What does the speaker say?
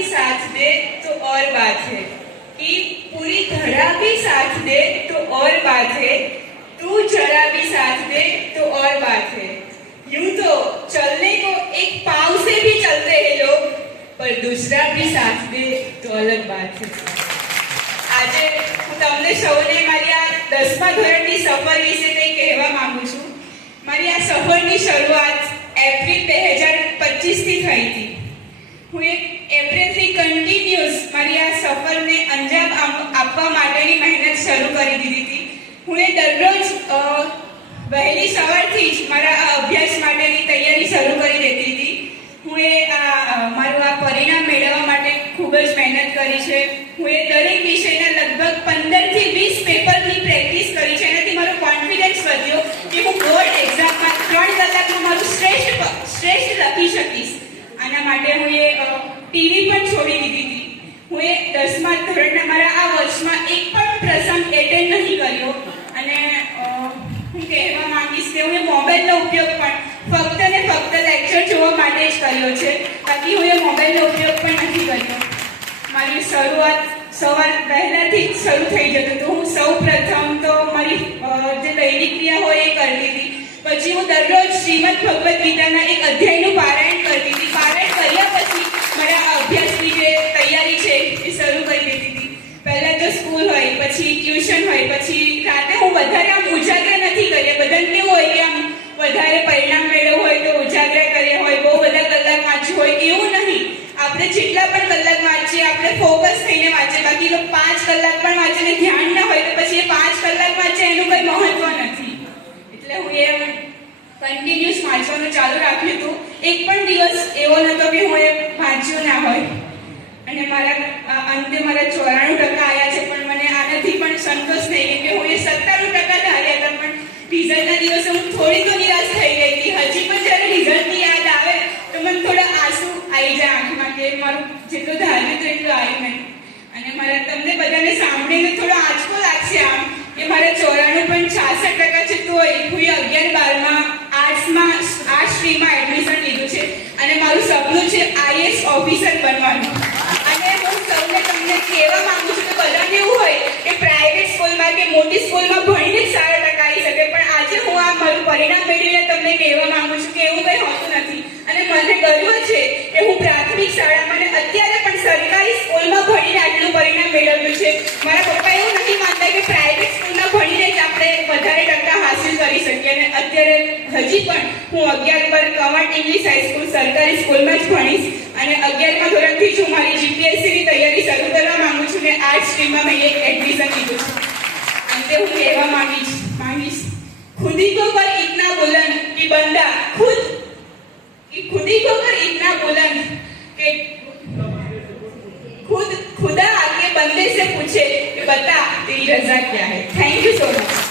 भी साथ दे तो और बात है, कि पूरी धरा भी साथ दे तो और बात है, तू जरा भी साथ दे तो और बात है। यूं तो चलने को एक पाँव से भी चलते हैं लोग, पर दूसरा भी साथ दे तो अलग बात है। આજે હું તમને સૌને મારી આ 10મા ધોરણની સફર વિશે કંઈ કહેવા માંગુ છું। મારી આ સફરની શરૂઆત એપ્રિલ 2025 થી થઈ હતી। હું એક એપ્રિલથી કન્ટિન્યુઅસ મારી આ સફરને અંજામ આપવા માટેની મહેનત શરૂ કરી દીધી હતી। હું એ દરરોજ વહેલી સવારથી જ મારા આ અભ્યાસ માટેની તૈયારી શરૂ કરી દેતી હતી। હું એ મારું આ પરિણામ મેળવવા માટે ખૂબ જ મહેનત કરી છે। હું એ દરેક વિષયના લગભગ 15 થી 20 પેપરની પ્રેક્ટિસ કરી છે। એનાથી મારો કોન્ફિડન્સ વધ્યો કે હું બોર્ડ એક્ઝામમાં 3 કલાકમાં મારું શ્રેષ્ઠ લખી શકીશ। આના માટે હું એ ટીવી પણ છોડી દીધી હતી। હું એ 10મા ધોરણના મારા આ વર્ષમાં એક પણ પ્રસંગ એટેન્ડ નથી કર્યો। અને હું કહેવા માંગીશ કે હું એ મોબાઈલનો ઉપયોગ પણ ફક્ત ને ફક્ત લેક્ચર જોવા માટે જ કર્યો છે, બાકી હું એ મોબાઈલનો ઉપયોગ પણ નથી કર્યો। મારી શરૂઆત સવાર પહેલાથી જ શરૂ થઈ જતું હતું। હું સૌ પ્રથમ તો મારી જે દૈનિક ક્રિયા હોય એ કરતી હતી। પછી હું દરરોજ શ્રીમદ ભગવદ્ ગીતાના એક અધ્યાયનું પારાયણ કરતી હતી। પારાયણ કર્યા પછી મારા અભ્યાસની જે તૈયારી છે એ શરૂ કરી દેતી હતી। પહેલાં તો સ્કૂલ હોય, પછી ટ્યુશન હોય, પછી રાતે હું વધારે આમ ઉજાગરા નથી કરીએ। બધાને કેવું હોય કે આમ વધારે પરિણામ મેળવવું હોય તો ઉજાગરા કર્યા હોય, બહુ બધા કલાક વાંચ્યું હોય, એવું નહીં। આપણે જેટલા પણ કલાક વાંચીએ આપણે ફોકસ થઈને વાંચીએ, બાકી તો 5 કલાક પણ વાંચીને ધ્યાન ના હોય તો પછી એ 5 કલાક વાંચે એનું કંઈ મહત્વ નથી। એટલે હું એ કન્ટિન્યુઅસ વાંચવાનું ચાલુ રાખ્યું હતું। એક પણ દિવસ એવો નહોતો કે હું એ વાંચ્યું ના હોય। અને મારા અંતે મારા 94% આવ્યા છે, પણ મને આનાથી પણ સંતોષ થઈ ગયો કે હું એ 97% ધાર્યા હતા, પણ રિઝલ્ટના દિવસે હું થોડી તો નિરાશ થઈ ગઈ હતી। હજી પણ જ્યારે રિઝલ્ટની યાદ આવે તો મને થોડા આંસુ આવી જાય આંખમાં કે મારું જેટલું ધાર્યું હતું એટલું આવ્યું નહીં। અને મારા તમને બધાને સાંભળીને થોડો આંચકો લાગશે આમ કે મારા 94 પણ 66% જેટલું હોય। હું 11-12માં આર્ટ્સ સ્ટ્રીમમાં એડમિશન લીધું છે અને મારું સપનું છે IAS ઓફિસર બનવાનું। અને હું સૌને તમને કહેવા માંગુ છું કે બધાને એવું હોય કે પ્રાઇવેટ સ્કૂલમાં કે મોટી સ્કૂલમાં ભણીને જ સારા ટકા આવી શકે, પણ આજે હું આ મારું પરિણામ મેળવીને તમને કહેવા માંગુ છું કે એવું કંઈ હોતું નથી। અને મને ગર્વ છે કે હું પ્રાથમિક શાળામાં અને અત્યારે પણ સરકારી સ્કૂલમાં ભણીને આટલું પરિણામ મેળવ્યું છે। મારા પપ્પા એવું નથી માનતા કે પ્રાઇવેટ સ્કૂલમાં ભણીને જ આપણે વધારે ટકા હાંસિલ કરી શકીએ। અને અત્યારે હજી પણ હું 11-12 કવાંટ ઇંગ્લિશ હાઈસ્કૂલ સરકારી સ્કૂલમાં જ ભણીશ અને 11મા ધોરણથી જ હું મારી GPSCની તૈયારી શરૂ કરવા માંગુ છું ને આર્ટ્સ સ્ટ્રીમમાં મેં એક એડમિશન લીધું છે। અંતે હું કહેવા માંગીશ खुदी को कर इतना बुलंद कि बंदा खुदी को कर इतना बुलंद कि खुदा आके बंदे से पूछे कि बता तेरी रजा क्या है। Thank you so much.